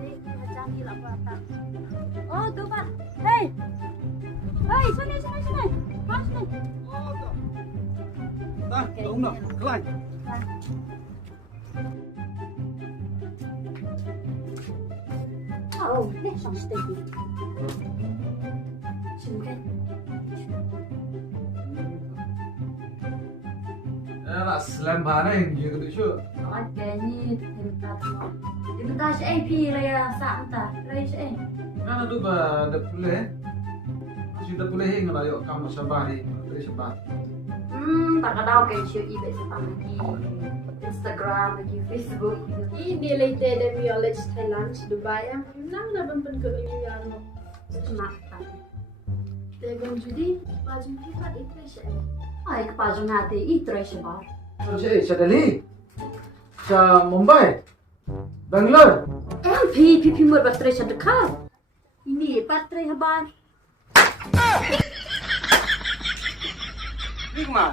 deh macam ni lah apa. Oh tu Pak. Hei. Hei sini. Mas ni. Oh, tak. Dah, tahu nak. Kelai. Oh, ni sang steady. Sini kan. Nak selam barang dia keduk syuk. Ada ni tempat tu. Tempat si AP lah ya, santa. Lah si. Kan tu ba dah pulih. Sudah pulih hingga lah yuk kamu sabar ni. Dari sabar. Tak kadang ke si ibe sebab lagi Instagram lagi Facebook. Ini later than we all let's Thailand Dubai ya. Nang na ban pen ke ini ya no. Cuma Tegon judi baju kita itu sih. ai kepaju ngate itre sebar. Sa Delhi. Sa Mumbai. Bangalore. MP mur batre sa dekat. Ini patre habar. Nikmat.